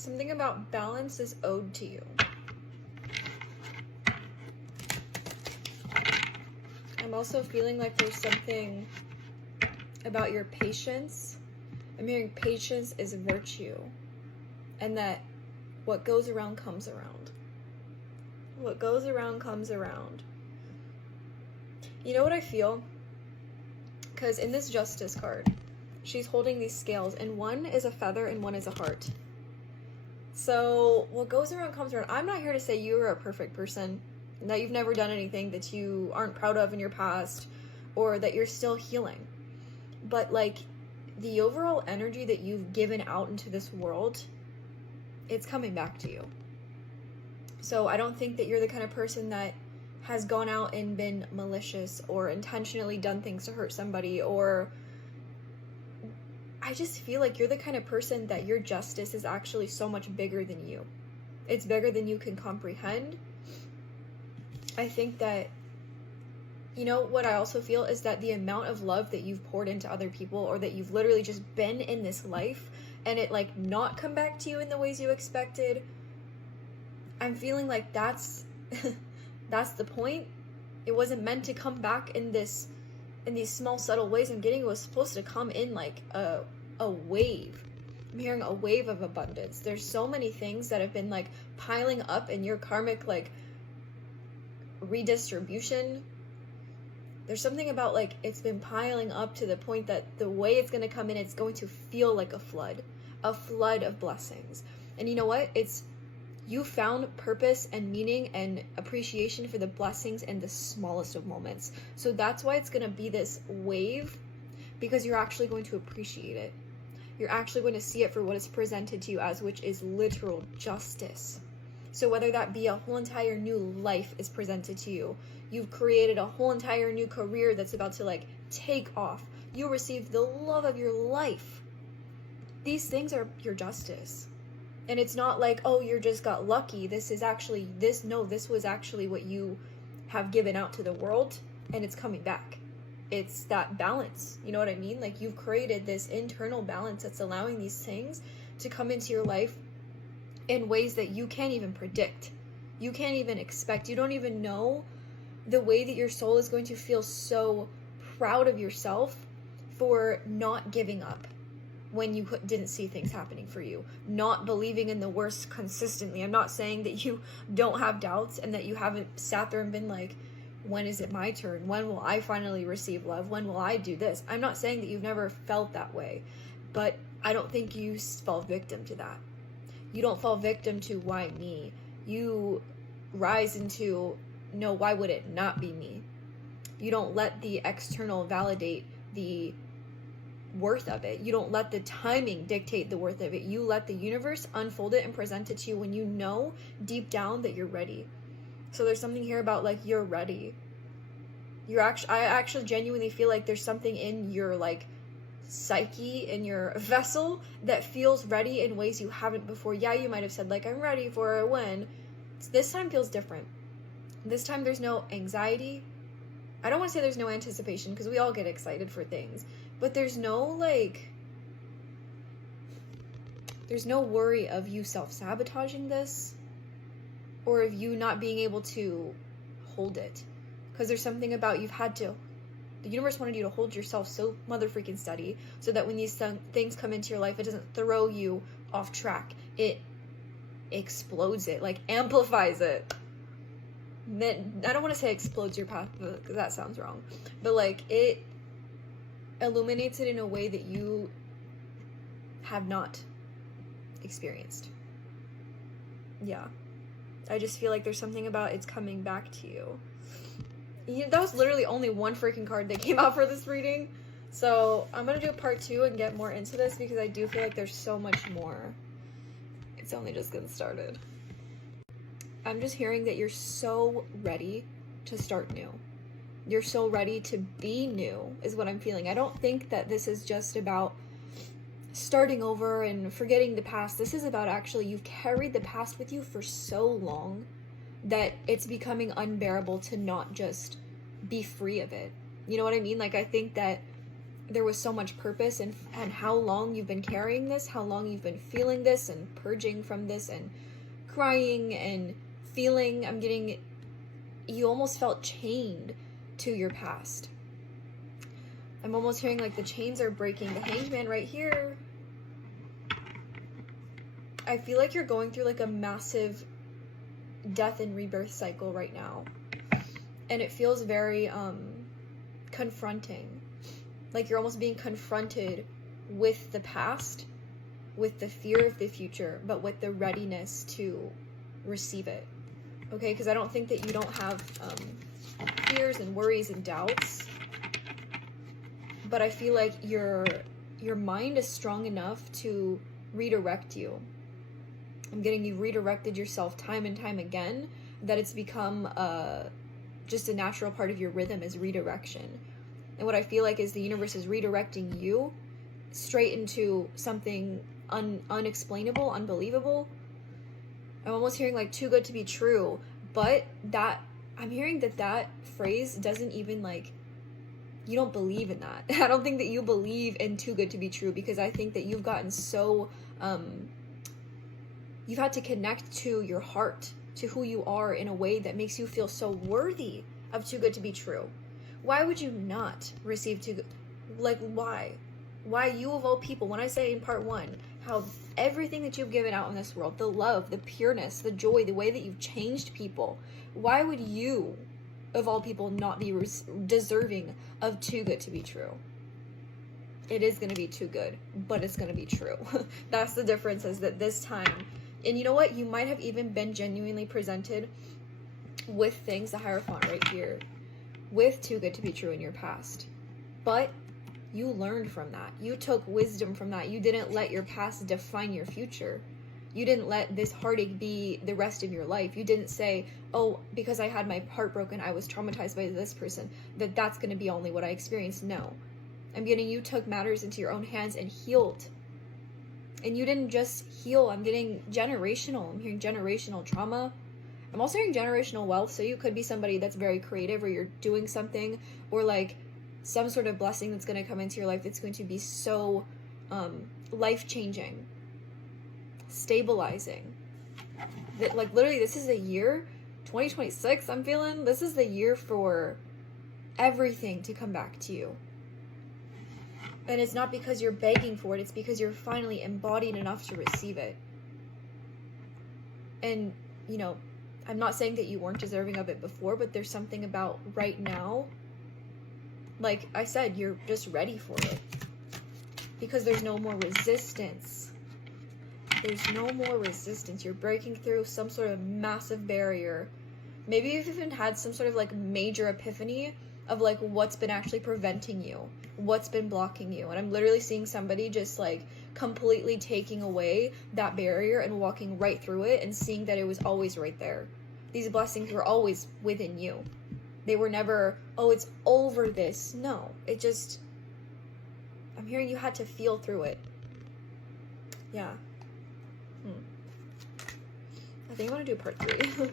Something about balance is owed to you. I'm also feeling like there's something about your patience. I'm hearing patience is a virtue, and that what goes around comes around. What goes around comes around. You know what I feel? Because in this Justice card, she's holding these scales, and one is a feather and one is a heart. So what goes around comes around. I'm not here to say you're a perfect person, that you've never done anything that you aren't proud of in your past, or that you're still healing. But like the overall energy that you've given out into this world, it's coming back to you. So I don't think that you're the kind of person that has gone out and been malicious or intentionally done things to hurt somebody, or I just feel like you're the kind of person that your justice is actually so much bigger than you. It's bigger than you can comprehend. I think that, you know, what I also feel is that the amount of love that you've poured into other people, or that you've literally just been in this life and it like not come back to you in the ways you expected, I'm feeling like that's that's the point. It wasn't meant to come back in these small subtle ways. I'm getting it was supposed to come in like a wave. I'm hearing a wave of abundance. There's so many things that have been like piling up in your karmic like redistribution. There's something about like it's been piling up to the point that the way it's going to come in, it's going to feel like a flood of blessings. And you know what? It's you found purpose and meaning and appreciation for the blessings in the smallest of moments. So that's why it's going to be this wave, because you're actually going to appreciate it. You're actually going to see it for what it's presented to you as, which is literal justice. So whether that be a whole entire new life is presented to you, you've created a whole entire new career that's about to like take off, you received the love of your life. These things are your justice. And it's not like, oh, you just got lucky. This was actually what you have given out to the world, and it's coming back. It's that balance. You know what I mean? Like you've created this internal balance that's allowing these things to come into your life in ways that you can't even predict. You can't even expect. You don't even know the way that your soul is going to feel so proud of yourself for not giving up when you didn't see things happening for you, not believing in the worst consistently. I'm not saying that you don't have doubts and that you haven't sat there and been like, when is it my turn? When will I finally receive love? When will I do this? I'm not saying that you've never felt that way, but I don't think you fall victim to that. You don't fall victim to why me. You rise into, no, why would it not be me? You don't let the external validate the worth of it. You don't let the timing dictate the worth of it. You let the universe unfold it and present it to you when you know deep down that you're ready. So there's something here about like you're ready. I actually genuinely feel like there's something in your like psyche, in your vessel, that feels ready in ways you haven't before. Yeah, you might have said like I'm ready for a when. This time feels different. This time there's no anxiety. I don't want to say there's no anticipation, because we all get excited for things, but there's no worry of you self-sabotaging this, or of you not being able to hold it. Because there's something about the universe wanted you to hold yourself so mother freaking steady, so that when these things come into your life, it doesn't throw you off track. It explodes it, like amplifies it. I don't want to say explodes your path, because that sounds wrong, but like it illuminates it in a way that you have not experienced. Yeah, I just feel like there's something about it's coming back to you. That was literally only one freaking card that came out for this reading, so I'm gonna do a part 2 and get more into this, because I do feel like there's so much more. It's only just getting started. I'm just hearing that you're so ready to start new. You're so ready to be new is what I'm feeling. I don't think that this is just about starting over and forgetting the past. This is about actually you've carried the past with you for so long that it's becoming unbearable to not just be free of it. You know what I mean? Like I think that there was so much purpose, and how long you've been carrying this, how long you've been feeling this and purging from this and crying and feeling. I'm getting, you almost felt chained to your past. I'm almost hearing like the chains are breaking. The Hanged Man right here. I feel like you're going through like a massive death and rebirth cycle right now. And it feels very confronting. Like you're almost being confronted with the past, with the fear of the future, but with the readiness to receive it. Okay, because I don't think that you don't have fears and worries and doubts, but I feel like your mind is strong enough to redirect you. I'm getting you redirected yourself time and time again, that it's become just a natural part of your rhythm is redirection. And what I feel like is the universe is redirecting you straight into something unexplainable, unbelievable. I'm almost hearing like too good to be true, but that I'm hearing that phrase doesn't even like, you don't believe in that. I don't think that you believe in too good to be true, because I think that you've gotten so, you've had to connect to your heart, to who you are in a way that makes you feel so worthy of too good to be true. Why would you not receive too good? Like, why? Why you of all people? When I say in part 1, how everything that you've given out in this world, the love, the pureness, the joy, the way that you've changed people, why would you of all people not be deserving of too good to be true? It is going to be too good, but it's going to be true. That's the difference, is that this time, and you know what? You might have even been genuinely presented with things, the Hierophant right here, with too good to be true in your past. But you learned from that. You took wisdom from that. You didn't let your past define your future. You didn't let this heartache be the rest of your life. You didn't say, oh, because I had my heart broken, I was traumatized by this person, that's going to be only what I experienced. No. I'm getting you took matters into your own hands and healed. And you didn't just heal. I'm getting generational. I'm hearing generational trauma. I'm also hearing generational wealth. So you could be somebody that's very creative, or you're doing something, or like some sort of blessing that's going to come into your life that's going to be so life-changing, stabilizing. That, like, literally, this is a year, 2026, I'm feeling, this is the year for everything to come back to you. And it's not because you're begging for it, it's because you're finally embodied enough to receive it. And, you know, I'm not saying that you weren't deserving of it before, but there's something about right now, like I said, you're just ready for it. Because there's no more resistance. There's no more resistance. You're breaking through some sort of massive barrier. Maybe you've even had some sort of like major epiphany of like what's been actually preventing you, what's been blocking you. And I'm literally seeing somebody just like completely taking away that barrier and walking right through it and seeing that it was always right there. These blessings were always within you. They were never, oh, it's over this. No, it just, I'm hearing you had to feel through it. Yeah. I think I want to do part 3.